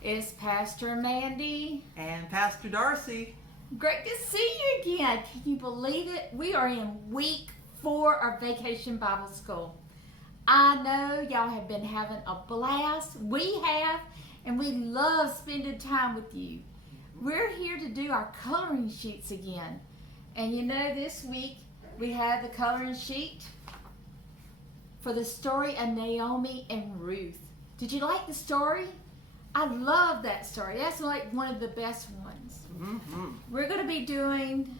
It's Pastor Mandy And Pastor Darcy. Great to see you again. Can you believe it? We are in week 4 of Vacation Bible School. I know y'all have been having a blast. We have, and we love spending time with you. We're here to do our coloring sheets again. And you know, this week we have the coloring sheet for the story of Naomi and Ruth. Did you like the story? I love that story. That's like one of the best ones. Mm-hmm. We're going to be doing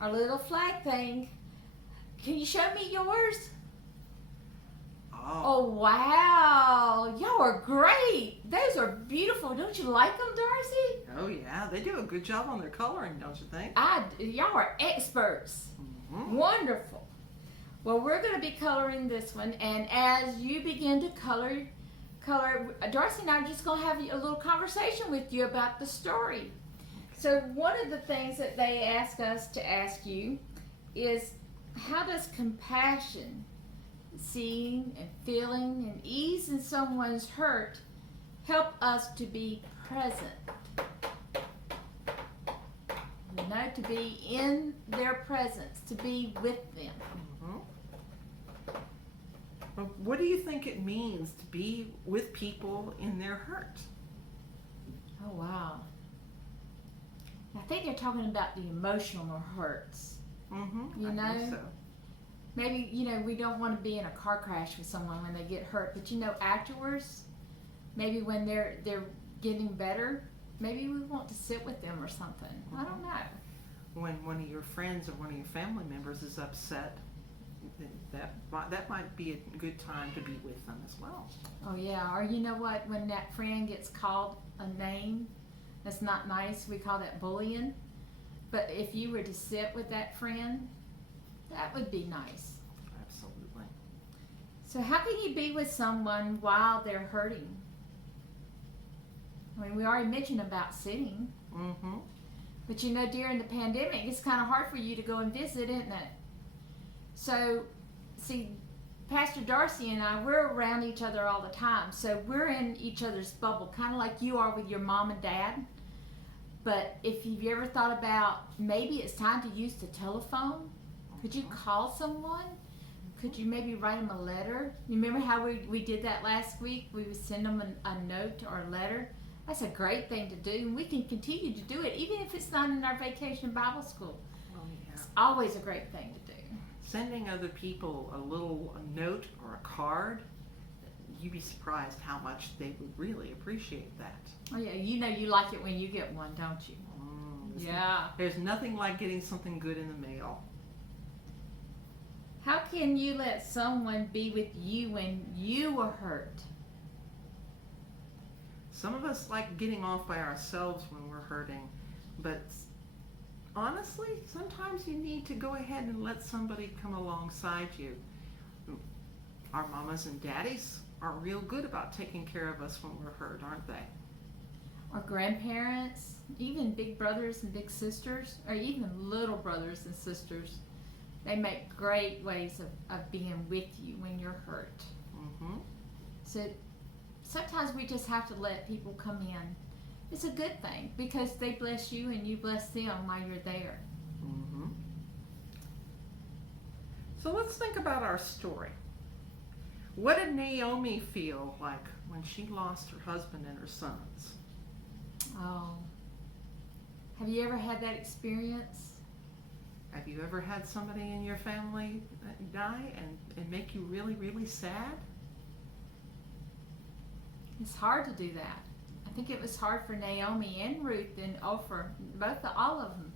our little flag thing. Can you show me yours? Oh, wow. Y'all are great. Those are beautiful. Don't you like them, Darcy? Oh, yeah. They do a good job on their coloring, don't you think? Y'all are experts. Mm-hmm. Wonderful. Well, we're going to be coloring this one, and as you begin to color, Darcy and I are just going to have a little conversation with you about the story. So one of the things that they ask us to ask you is, how does compassion, seeing and feeling and easing someone's hurt, help us to be present? You know, to be in their presence, to be with them. Mm-hmm. Well, what do you think it means to be with people in their hurt? Oh, wow. I think they're talking about the emotional hurts. Mm-hmm. You know? I think so. Maybe, we don't want to be in a car crash with someone when they get hurt, but afterwards, maybe when they're getting better, maybe we want to sit with them or something. Mm-hmm. I don't know. When one of your friends or one of your family members is upset, that might be a good time to be with them as well. Oh, yeah. Or you know what? When that friend gets called a name that's not nice, we call that bullying. But if you were to sit with that friend, that would be nice. Absolutely. So how can you be with someone while they're hurting? I mean, we already mentioned about sitting. Mm-hmm. But during the pandemic, it's kind of hard for you to go and visit, isn't it? So, see, Pastor Darcy and I, we're around each other all the time. So we're in each other's bubble, kind of like you are with your mom and dad. But if you've ever thought about maybe it's time to use the telephone, could you call someone? Could you maybe write them a letter? You remember how we did that last week? We would send them a note or a letter. That's a great thing to do, and we can continue to do it, even if it's not in our Vacation Bible School. Oh, yeah. It's always a great thing to do. Sending other people a note or a card, you'd be surprised how much they would really appreciate that. Oh yeah, you like it when you get one, don't you? Yeah. There's nothing like getting something good in the mail. How can you let someone be with you when you were hurt? Some of us like getting off by ourselves when we're hurting, but honestly, sometimes you need to go ahead and let somebody come alongside you. Our mamas and daddies are real good about taking care of us when we're hurt, aren't they? Or grandparents, even big brothers and big sisters, or even little brothers and sisters. They make great ways of being with you when you're hurt. Mm-hmm. So sometimes we just have to let people come in. It's a good thing because they bless you and you bless them while you're there. Mm-hmm. So let's think about our story. What did Naomi feel like when she lost her husband and her sons? Oh, have you ever had that experience? Have you ever had somebody in your family die and make you really, really sad? It's hard to do that. I think it was hard for Naomi and Ruth and Oprah, all of them,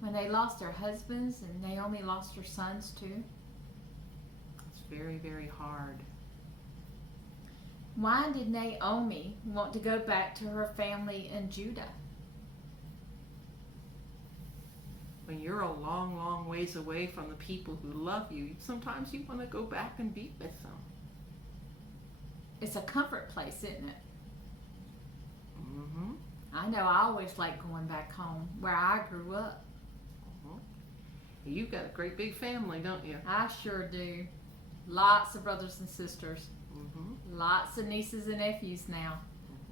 when they lost their husbands, and Naomi lost her sons too. It's very, very hard. Why did Naomi want to go back to her family in Judah? When you're a long, long ways away from the people who love you, sometimes you want to go back and be with them. It's a comfort place, isn't it? Mm-hmm. I know I always like going back home where I grew up. Mm-hmm. You've got a great big family, don't you? I sure do. Lots of brothers and sisters. Mm-hmm. Lots of nieces and nephews now.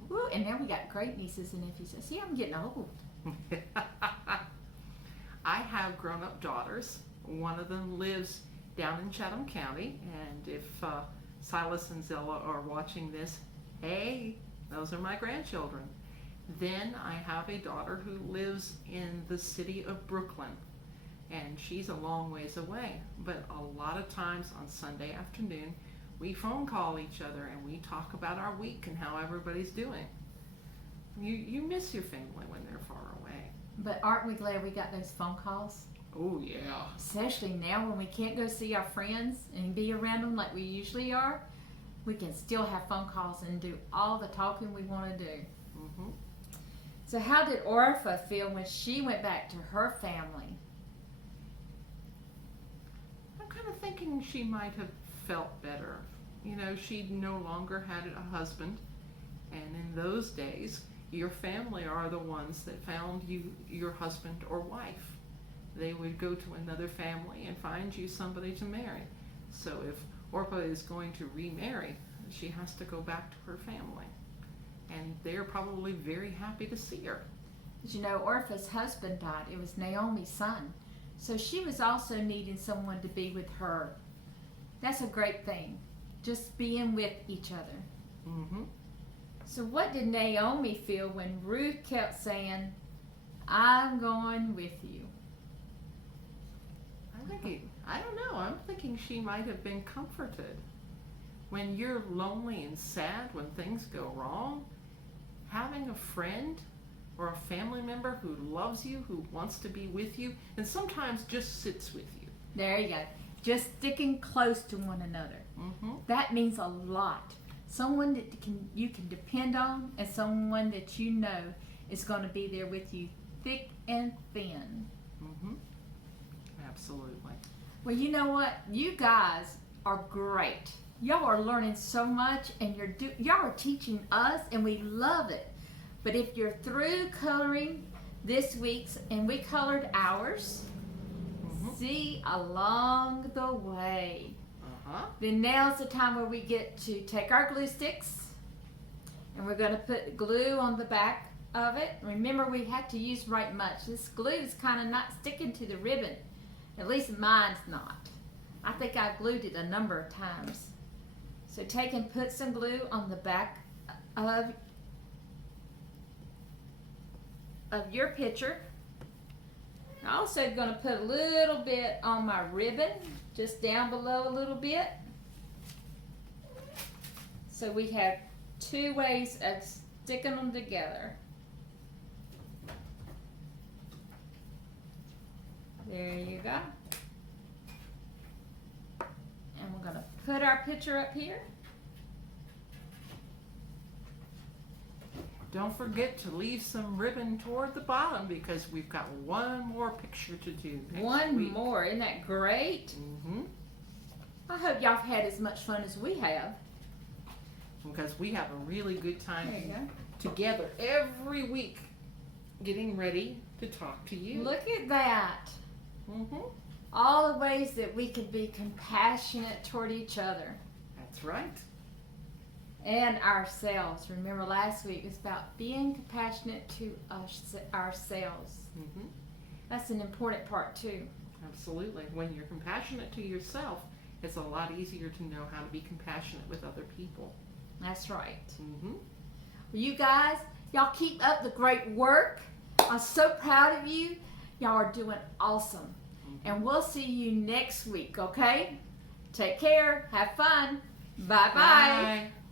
Woo, and now we got great nieces and nephews. See, I'm getting old. I have grown-up daughters. One of them lives down in Chatham County, and if Silas and Zella are watching this, hey, those are my grandchildren. Then I have a daughter who lives in the city of Brooklyn, and she's a long ways away. But a lot of times on Sunday afternoon, we phone call each other and we talk about our week and how everybody's doing. You miss your family when they're far away. But aren't we glad we got those phone calls? Oh yeah. Especially now when we can't go see our friends and be around them like we usually are. We can still have phone calls and do all the talking we want to do. Mm-hmm. So how did Orpha feel when she went back to her family? I'm kind of thinking she might have felt better. You know, she no longer had a husband, and in those days, your family are the ones that found you your husband or wife. They would go to another family and find you somebody to marry. So if Orpha is going to remarry, she has to go back to her family. And they're probably very happy to see her. As you know, Orpha's husband died. It was Naomi's son. So she was also needing someone to be with her. That's a great thing, just being with each other. Mm-hmm. So what did Naomi feel when Ruth kept saying, I'm going with you? I don't know, I'm thinking she might have been comforted. When you're lonely and sad, when things go wrong, having a friend or a family member who loves you, who wants to be with you, and sometimes just sits with you. There you go. Just sticking close to one another. Mm-hmm. That means a lot. Someone that you can depend on, and someone that you know is going to be there with you thick and thin. Mm-hmm. Absolutely. Well, you know what? You guys are great. Y'all are learning so much, and y'all are teaching us, and we love it. But if you're through coloring this week's, and we colored ours, see along the way. Then now's the time where we get to take our glue sticks, and we're going to put glue on the back of it. Remember, we had to use right much. This glue is kind of not sticking to the ribbon. At least mine's not. I think I glued it a number of times. So take and put some glue on the back of your picture. I'm also going to put a little bit on my ribbon, just down below a little bit. So we have two ways of sticking them together. There you go. And we're going to put our picture up here. Don't forget to leave some ribbon toward the bottom because we've got one more picture to do next week. More. Isn't that great? Mm-hmm. I hope y'all have had as much fun as we have. Because we have a really good time There you go. together every week getting ready to talk to you. Look at that. Mm-hmm. All the ways that we can be compassionate toward each other. That's right. And ourselves. Remember last week, it's about being compassionate to ourselves. Mm-hmm. That's an important part too. Absolutely. When you're compassionate to yourself, it's a lot easier to know how to be compassionate with other people. That's right. Mm-hmm. Well, you guys, y'all keep up the great work. I'm so proud of you. Y'all are doing awesome. Mm-hmm. And we'll see you next week, okay? Take care. Have fun. Bye-bye. Bye.